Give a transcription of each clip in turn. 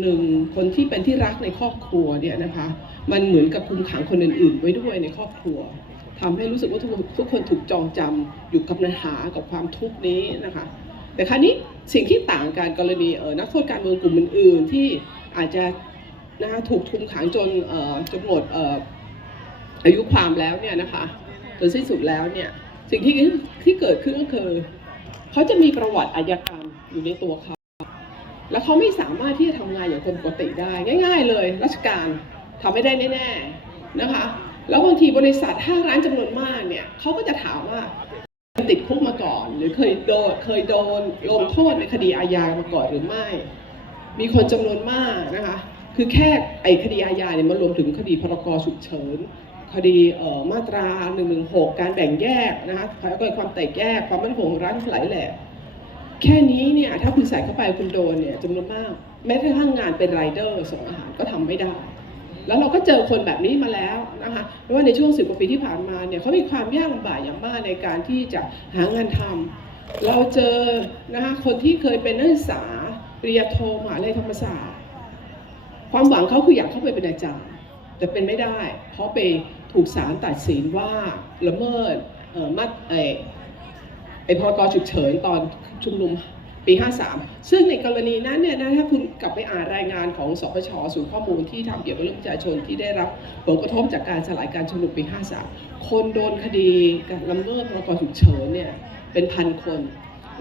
หนึ่งคนที่เป็นที่รักในครอบครัวเนี่ยนะคะมันเหมือนกับคุมขังคนอื่นๆ ไว้ด้วยในครอบครัวทำให้รู้สึกว่าทุกคนทุกคนถูกจองจำอยู่กับปัญหากับความทุกข์นี้นะคะ แต่คราวนี้สิ่งที่ต่างกันกรณีเออนักโทษการเมืองกลุ่มอื่นๆที่อาจจะนะคะถูกคุมขังจนเออจนหมดเอออายุความแล้วเนี่ยนะคะจนสิ้นสุดแล้วเนี่ยสิ่งที่ที่เกิดขึ้นก็คือเขาจะมีประวัติอาญากรรมอยู่ในตัวเขา แล้วเขาไม่สามารถที่จะทำงานอย่างคนปกติได้ ง่าย ๆ เลย ราชการทำไม่ได้แน่ๆนะคะ แล้วบางทีบริษัทห้างร้านจำนวนมากเนี่ยเขาก็จะถามว่าติดคุกมาก่อน หรือเคยโดนเคยโดนลงโทษในคดีอาญามาก่อนหรือไม่ มีคนจำนวนมากนะคะ คือแค่ไอ้คดีอาญาเนี่ยมันรวมถึงคดีพรกฉุกเฉินคดีเอ่อมาตรา1นึการแบ่งแยกนะคะแล้วก็ความแตกแยกความมั่นคงของรัฐหลายแหล่ แค่นี้เนี่ยถ้าคุณใส่เข้าไปคุณโดนเนี่ยจำนวนมาก แม้กระทั่งงานเป็นไรเดอร์ส่งอาหารก็ทำไม่ได้ แล้วเราก็เจอคนแบบนี้มาแล้วนะคะไม่ว่าในช่วงสิบกว่าปีที่ผ่านมาเนี่ยเขามีความยากลำบากอย่างมากในการที่จะหางานทำเราเจอนะคะคนที่เคยเป็นนักศึกษาปริญญาโทมหาลัยธรรมศาสตร์ความหวังเขาคืออยากเข้าไปเป็นอาจารย์ แต่เป็นไม่ได้ เพราะไปถูกศาลตัดสินว่าละเมิดเอ่อมาตร เอ่อไอ้พรฉุกเฉินตอนชุมนุมปี 53 ซึ่งในกรณีนั้นเนี่ยนะถ้าคุณกลับไปอ่านรายงานของสปชศูนย์ข้อมูลที่ทำเกี่ยวกับเรื่องประชาชนที่ได้รับผลกระทบจากการสลายการชุมนุมปี 53 คนโดนคดีการละเมิดพรกฉุกเฉินเนี่ยเป็นพันคน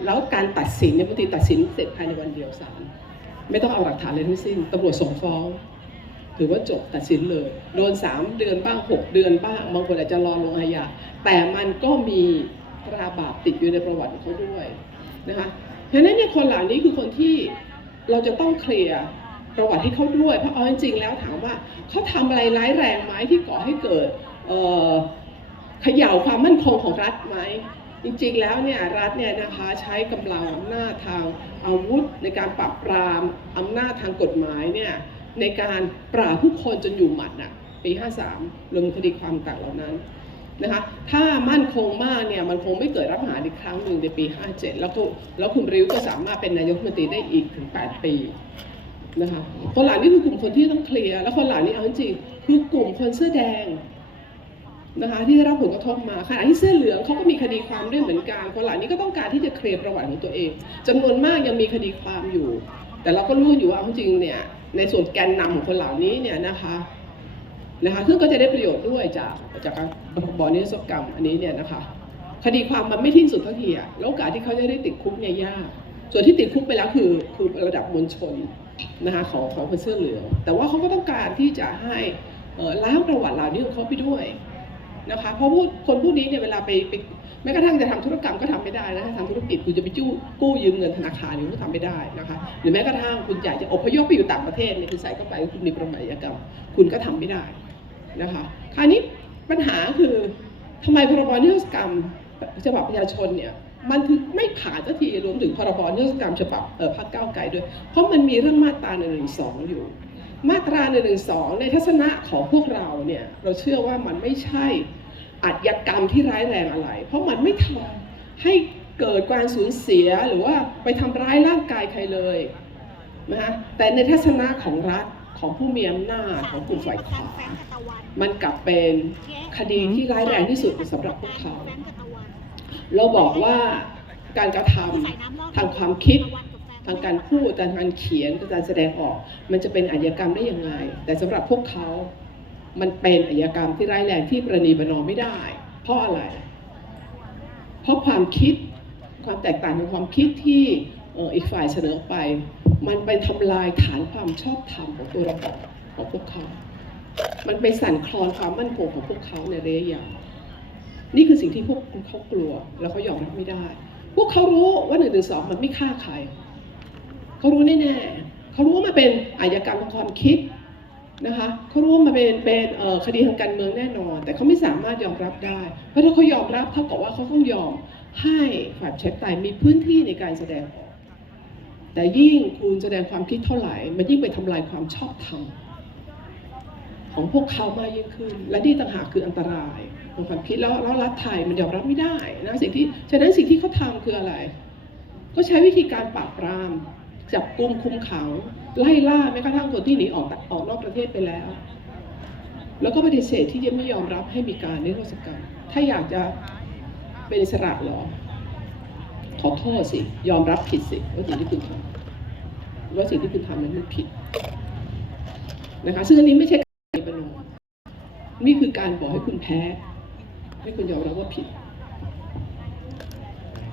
แล้วการตัดสินเนี่ยบางทีตัดสินเสร็จภายในวันเดียวศาลไม่ต้องเอาหลักฐานเลยทั้งสิ้นตำรวจส่งฟ้องถือว่าจบตัดสินเลย โดน 3 เดือนบ้าง 6 เดือนบ้างบางคนอาจจะรอลงอาญาแต่มันก็มี ตราบาปติดอยู่ในประวัติของเขาด้วยนะคะเพราะนั้นเนี่ยคนเหล่านี้คือคนที่เราจะต้องเคลียร์ประวัติให้เขาด้วยเพราะเอาจริงๆแล้วถามว่าเขาทำอะไรร้ายแรงไหมที่ก่อให้เกิดเขย่าความมั่นคงของรัฐไหมจริงๆแล้วเนี่ยรัฐเนี่ยนะคะใช้กำลังอำนาจทางอาวุธ ในการปราบปรามอำนาจทางกฎหมายเนี่ยในการปราบผู้คนจนอยู่หมัดน่ะปี 53รวมคดีความต่างเหล่านั้น นะคะถ้ามั่นคงมากเนี่ยมันคงไม่เกิดรัฐประหารอีกครั้งหนึ่งในปี 57 แล้วก็แล้วคุณริ้วก็สามารถเป็นนายกรัฐมนตรีได้อีกถึง 8 ปีนะคะคนเหล่านี้คือกลุ่มคนที่ต้องเคลียร์แล้วคนเหล่านี้เอาจริงคือกลุ่มคนเสื้อแดงนะคะที่ได้รับผลกระทบมาขณะที่เสื้อเหลืองเขาก็มีคดีความด้วยเหมือนกันคนเหล่านี้ก็ต้องการที่จะเคลียร์ประวัติของตัวเองจำนวนมากยังมีคดีความอยู่ แต่เราก็รู้อยู่ว่าเอาจริงเนี่ยในส่วนแกนนำของคนเหล่านี้เนี่ยนะคะ นะคะซึ่งก็จะได้ประโยชน์ด้วยจากจากการบอนิรศกรรมอันนี้เนี่ยนะคะคดีความมันไม่ทิ้นสุดทันทีอะแล้วโอกาสที่เขาจะได้ติดคุกเนี่ยยาก ส่วนที่ติดคุกไปแล้วคือคือระดับมวลชนนะคะของของคนเสื้อเหลือง แต่ว่าเขาก็ต้องการที่จะให้ล้างประวัติเหล่านี้ของเขาไปด้วยนะคะ เพราะพูดคนผู้นี้เนี่ยเวลาไปไปแม้กระทั่งจะทำธุรกรรมก็ทำไม่ได้นะทำธุรกิจคุณจะไปกู้กู้ยืมเงินธนาคารเนี่ก็ทำไม่ได้นะคะ หรือแม้กระทั่งคุณอยากจะอพยพไปอยู่ต่างประเทศเนี่ยคือใส่เข้าไปคุณมีประมาทกรรม คุณก็ทำไม่ได้ นะคะคราวนี้ปัญหาคือทำไมพรบนิรโทษกรรมฉบับประชาชนเนี่ยมันถึงไม่ผ่านสักทีรวมถึงพรบนิรโทษกรรมฉบับเออพรรคก้าวไกลด้วย เพราะมันมีเรื่องมาตราหนึ่งหนึ่งสองอยู่ มาตราหนึ่งหนึ่งสองในทัศนะของพวกเราเนี่ยเราเชื่อว่ามันไม่ใช่อาชญากรรมที่ร้ายแรงอะไร เพราะมันไม่ทำให้เกิดการสูญเสียหรือว่าไปทำร้ายร่างกายใครเลยนะคะแต่ในทัศนะของรัฐ ของผู้มีอำนาจของกลุ่มฝ่ายขวามันกลับเป็นคดีที่ร้ายแรงที่สุดสำหรับพวกเขา เราบอกว่าการกระทำทางความคิดทางการพูดทางการเขียนการแสดงออก มันจะเป็นอาชญากรรมได้ยังไง แต่สำหรับพวกเขา มันเป็นอาชญากรรมที่ร้ายแรงที่ประนีประนอมไม่ได้ เพราะอะไร เพราะความคิดความแตกต่างในความคิดที่อีกฝ่ายเสนอไป มันไปทำลายฐานความชอบธรรมของตัวระบอบของพวกเขา มันไปสั่นคลอนความมั่นคงของพวกเขาในระยะยาวนี่คือสิ่งที่พวกเขากลัว แล้วเขายอมรับไม่ได้ พวกเขารู้ว่าหนึ่งหนึ่งสองมันไม่ฆ่าใคร เขารู้แน่ๆเขารู้ว่ามันเป็นอาชญากรรมทางความคิดนะคะเขารู้ว่ามันเป็นเป็นคดีทางการเมืองแน่นอน แต่เขาไม่สามารถยอมรับได้ เพราะถ้าเขายอมรับเท่ากับว่าเขาต้องยอมให้ฝ่ายประชาธิปไตยมีพื้นที่ในการแสดงออก แต่ยิ่งคุณแสดงความคิดเท่าไหร่ มันยิ่งไปทำลายความชอบธรรมของพวกเขามากยิ่งขึ้น และนี่ต่างหากคืออันตรายของความคิดแล้วแล้วรัฐไทยมันยอมรับไม่ได้นะสิ่งที่ฉะนั้นสิ่งที่เขาทำคืออะไร ก็ใช้วิธีการปราบปรามจับกลุ่มคุมขังไล่ล่าแม้กระทั่งคนที่หนีออกออกนอกประเทศไปแล้ว แล้วก็ปฏิเสธที่จะไม่ยอมรับให้มีการนิรโทษกรรมถ้าอยากจะเป็นอิสระหรอ อโทษสิ ยอมรับผิดสิว่าสิ่งที่คุณทำว่าสิ่งที่คุณทำนั้นมันผิดนะคะ ซึ่งอันนี้ไม่ใช่การประนามนี่คือการบอกให้คุณแพ้ให้คุณยอมรับว่าผิด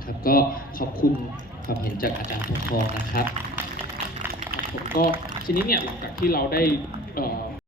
ครับก็ขอบคุณความเห็นจากอาจารย์ทองทองนะครับ ผมก็ทีนี้เนี่ยหลังจากที่เราได้เอ่อ